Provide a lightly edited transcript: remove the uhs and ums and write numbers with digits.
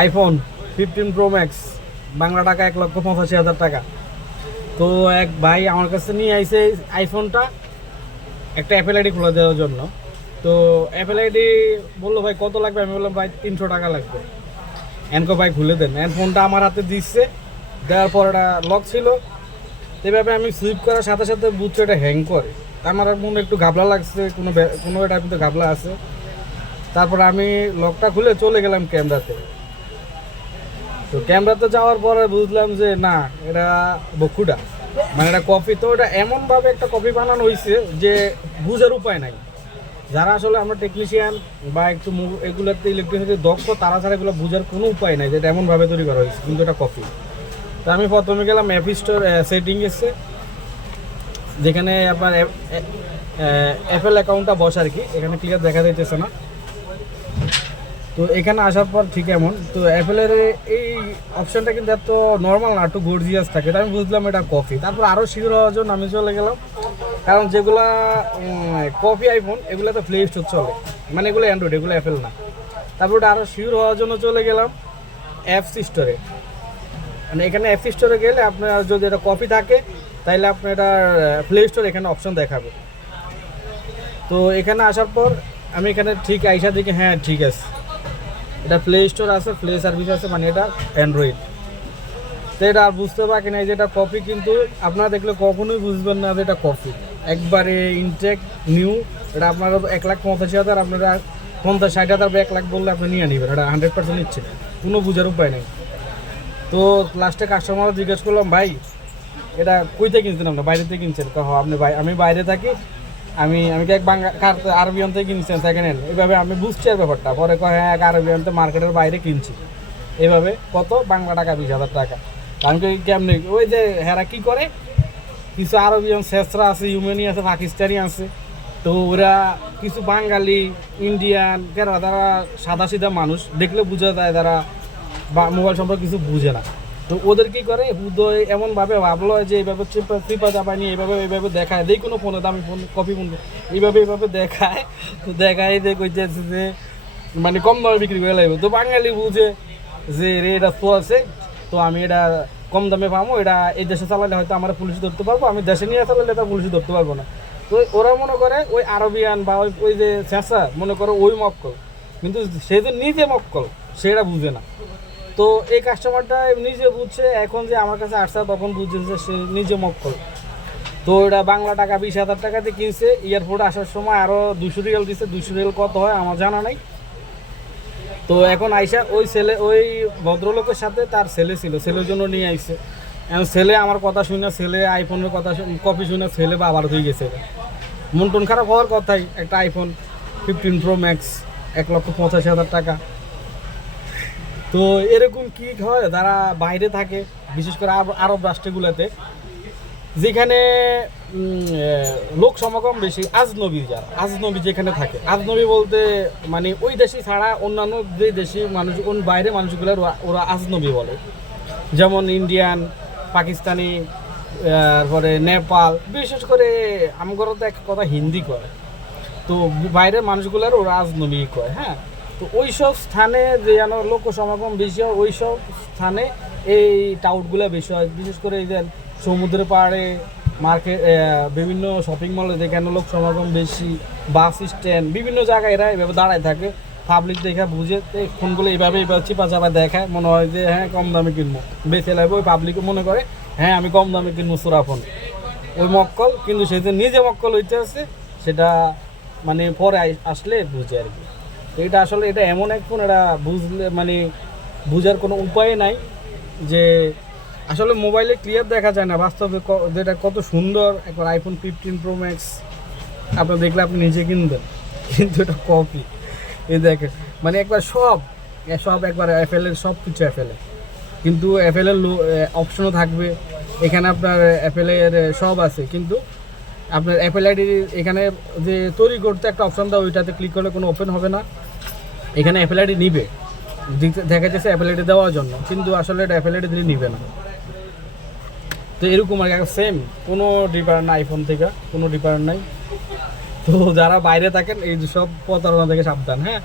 IPhone 15 pro max, Bangla টাকা 1,85,000 টাকা। তো এক ভাই আমার কাছে নিয়ে আইছে আইফোনটা একটা অ্যাপেল আইডি খুলে দেওয়ার জন্য। তো অ্যাপেল আইডি বললো ভাই কত লাগবে, আমি বললাম ভাই 300 টাকা লাগবে। এনকো ভাই খুলে দেন। ফোনটা আমার হাতে দিচ্ছে, দেওয়ার পর এটা লক ছিল। এভাবে আমি সুইপ করার সাথে সাথে বুঝছি এটা হ্যাং করে। আমার মনে একটু ঘাবলা লাগছে, কোনো এটা কিন্তু ঘাবলা আছে। তারপর আমি লকটা খুলে চলে গেলাম ক্যামেরাতে। তো ক্যামেরাতে যাওয়ার পরে বুঝলাম যে না, এটা বকুটা, মানে এটা কপি। তো এটা এমনভাবে একটা কপি বানানো হয়েছে যে বুঝার উপায় নাই। যারা আসলে আমরা টেকনিশিয়ান বা একটু এগুলোতে ইলেকট্রিসিটি দক্ষ, তারা ছাড়া এগুলো বোঝার কোনো উপায় নাই যে এটা এমনভাবে তৈরি করা হয়েছে, কিন্তু এটা কপি। তো আমি প্রথমে গেলাম অ্যাপ স্টোর সেটিং এসে, যেখানে আপনার অ্যাপেল অ্যাকাউন্টটা বসে আর কি। এখানে ক্লিয়ার দেখা যাইতেছে না। তো এখানে আসার পর ঠিক এমন, তো অ্যাপেলের এই অপশানটা কিন্তু এত নর্মাল না, একটু গর্জিয়াস থাকে। এটা আমি বুঝলাম এটা কপি। তারপর আরও শিওর হওয়ার জন্য আমি চলে গেলাম, কারণ যেগুলা কপি আইফোন এগুলো তো প্লে স্টোর চলে, মানে এগুলো অ্যান্ড্রয়েড, এগুলো অ্যাপেল না। তারপর ওটা আরও শিওর হওয়ার জন্য চলে গেলাম অ্যাপস স্টোরে। মানে এখানে অ্যাপস স্টোরে গেলে আপনার যদি এটা কপি থাকে তাহলে আপনার এটা প্লে স্টোর এখানে অপশন দেখাবে। তো এখানে আসার পর আমি এখানে ঠিক আইসা দেখি হ্যাঁ ঠিক আছে, এটা প্লে স্টোর আছে, প্লে সার্ভিস আছে, মানে এটা অ্যান্ড্রয়েড। তো এটা আর বুঝতে পারি না যে এটা কপি, কিন্তু আপনারা দেখলে কখনোই বুঝবেন না যে এটা কপি। একবারে ইনটেক নিউ। এটা আপনারা 1,85,000, আপনারা 50-60,000 বা 1,00,000 বললে আপনি নিয়ে নেবেন। এটা 100% নিচ্ছে, কোনো বোঝার উপায় নেই। তো লাস্টে কাস্টমার জিজ্ঞেস করলাম ভাই এটা কইতে কিনছেন, আপনার বাইরে থেকে কিনছেন? আপনি ভাই আমি বাইরে থাকি, আমি কি এক বাংলা আরবিয়ান থেকে কিনছেন সেকেন্ড হ্যান্ড। এইভাবে আমি বুঝছি আর ব্যাপারটা। পরে হ্যাঁ এক আরবিয়ান থেকে মার্কেটের বাইরে কিনছি। এইভাবে কত, বাংলা টাকা 20,000 টাকা। আমি কেমনি, ওই যে হেরা কী করে, কিছু আরবিয়ান শেষরা আছে, ইউমেনি আছে, পাকিস্তানি আছে। তো ওরা কিছু বাঙালি, ইন্ডিয়ান, কেন তারা সাদা সিধা মানুষ, দেখলে বোঝা যায় তারা বা মোবাইল সম্পর্কে কিছু বুঝে না। তো ওদের কী করে, উদয় এমনভাবে ভাবলো যে এইভাবে চিপা চাপা নিয়ে এইভাবে দেখায়, যেই কোনো ফোনে, দামি ফোন, কপি ফোন, এইভাবে দেখায়। তো দেখায় যে কইতেছে যে মানে কম দামে বিক্রি করে লাগবে। তো বাঙালি বুঝে যে রে এটা তো আছে, তো আমি এটা কম দামে পাবো, এটা এই দেশে চালালে হয়তো আমরা পুলিশ ধরতে পারবো, আমি দেশে নিয়ে চালালে এটা পুলিশ ধরতে পারবো না। তো ওরা মনে করে ওই আরবিয়ান বা ওই যে চেঁচা মনে করে ওই মক্কল, কিন্তু সে যে নিজে মক্কল সেটা বুঝে না। তো এই কাস্টমারটা নিজে বুঝছে, এখন যে আমার কাছে আসছে তখন বুঝছে যে সে নিজে মক্কল। তো এটা বাংলা টাকা 20,000 টাকাতে কিনছে। এয়ারপোর্টে আসার সময় আরও 200 রিয়াল দিচ্ছে। 200 রিয়াল কত হয় আমার জানা নাই। তো এখন আইসা ওই ভদ্রলোকের সাথে তার ছেলে ছিল, ছেলের জন্য নিয়ে আইসে। এখন ছেলে আমার কথা শুনে, ছেলে আইফোনের কথা কপি শুনে ছেলে বাবার হয়ে গেছে। মন টন খারাপ হওয়ার কথাই, একটা আইফোন 15 প্রো ম্যাক্স 1,85,000 টাকা। তো এরকম কি হয়, যারা বাইরে থাকে, বিশেষ করে আরব রাষ্ট্রগুলোতে, যেখানে লোক সমাগম বেশি, আজনবী যেখানে থাকে, আজনবী বলতে মানে ওই দেশে ছাড়া অন্যান্য যে দেশি মানুষ, বাইরে মানুষগুলো ওরা আজনবী বলে। যেমন ইন্ডিয়ান, পাকিস্তানি, তারপরে নেপাল, বিশেষ করে আমগর তো এক কথা হিন্দি কয়। তো বাইরের মানুষগুলোর ওরা আজনবী কয়। হ্যাঁ, তো ওই সব স্থানে যে যেন লোক সমাগম বেশি হয়, ওই সব স্থানে এই টাউটগুলো বেশি হয়। বিশেষ করে এই যে সমুদ্রের পাড়ে, মার্কেট, বিভিন্ন শপিং মলে যেখানে লোক সমাগম বেশি, বাস স্ট্যান্ড, বিভিন্ন জায়গায় এরা এভাবে দাঁড়ায় থাকে। পাবলিক দেখা বুঝে ফোনগুলো এইভাবে চিপা চাপা দেখায়, মনে হয় যে হ্যাঁ কম দামে কিনবো, বেঁচে লাগবে। ওই পাবলিকও মনে করে হ্যাঁ আমি কম দামে কিনবো চোরা ফোন, ওই মক্কল। কিন্তু সে যে নিজে মক্কল হইতে আছে সেটা মানে পরে আসলে বুঝে আর কি। তো এটা আসলে এটা এমন এক ফোন, এটা বুঝলে মানে বুঝার কোনো উপায় নাই যে আসলে মোবাইলে ক্লিয়ার দেখা যায় না, বাস্তবে যেটা কত সুন্দর। একবার আইফোন 15 প্রো ম্যাক্স আপনার দেখলে আপনি নিজে কিনবেন, কিন্তু এটা কপি। এই দেখেন, মানে একবার সব একবার অ্যাপেলের সব কিছু অ্যাপেলের, কিন্তু অ্যাপেলের অপশনও থাকবে এখানে, আপনার অ্যাপেলের সব আছে, কিন্তু আপনার অ্যাপেল আইডি এখানে যে তৈরি করতে একটা অপশন দাও, ওইটাতে ক্লিক করলে কোনো ওপেন হবে না। এখানে অ্যাপেল আইডি নিবে, দেখা যাচ্ছে অ্যাপেল আইডি দেওয়ার জন্য, কিন্তু আসলে এটা অ্যাপেল আইডি দিলে নিবে না। তো এরকম আর সেম, কোনো ডিফারেন্ট না আইফোন থেকে, কোনো ডিফারেন্ট নাই। তো যারা বাইরে থাকেন এই সব প্রতারণা থেকে সাবধান। হ্যাঁ।